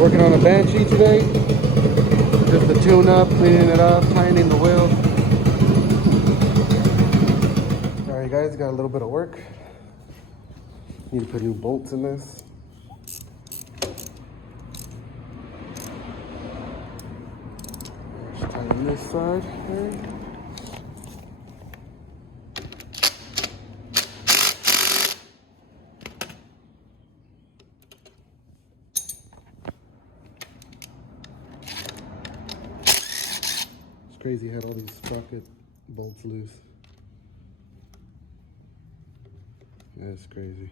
Working on a Banshee today. Just the tune up, cleaning it up, tightening the wheel. Alright guys, got a little bit of work. Need to put new bolts in this. Just tighten this side here. Crazy, had all these sprocket bolts loose. That's crazy.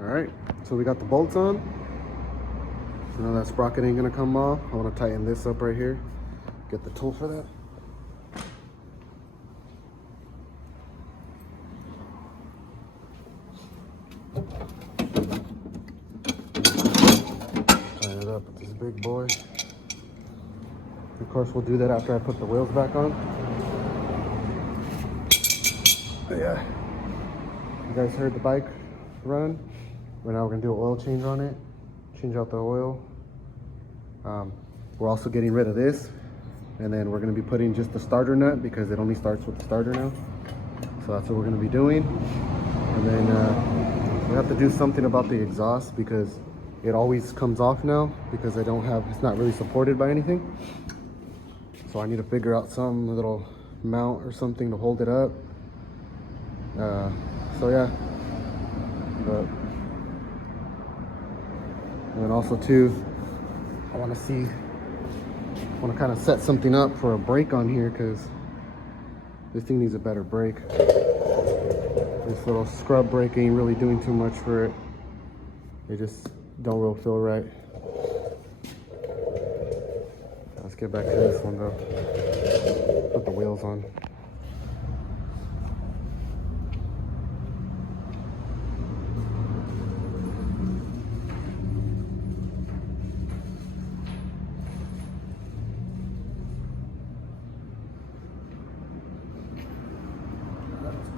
All right, so we got the bolts on. So now that sprocket ain't gonna come off. I wanna tighten this up right here. Get the tool for that. Tighten it up with this big boy. Of course, we'll do that after I put the wheels back on. But yeah, you guys heard the bike run. Right now we're gonna do an oil change on it. Change out the oil. We're also getting rid of this. And then we're gonna be putting just the starter nut because it only starts with the starter now. So that's what we're gonna be doing. And then we have to do something about the exhaust because it always comes off now because it's not really supported by anything. So I need to figure out some little mount or something to hold it up. So yeah, and then also too, I want to kind of set something up for a brake on here because this thing needs a better brake. This little scrub brake ain't really doing too much for it. They just don't really feel right. Let's get back to this one though. Put the wheels on.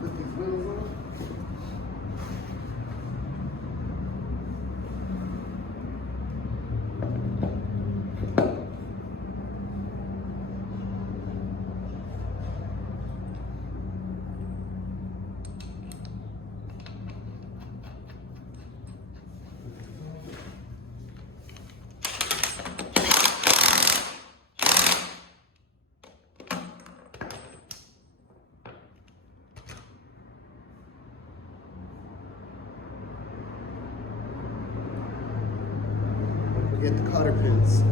Put these wheels on. Get the cotter pins.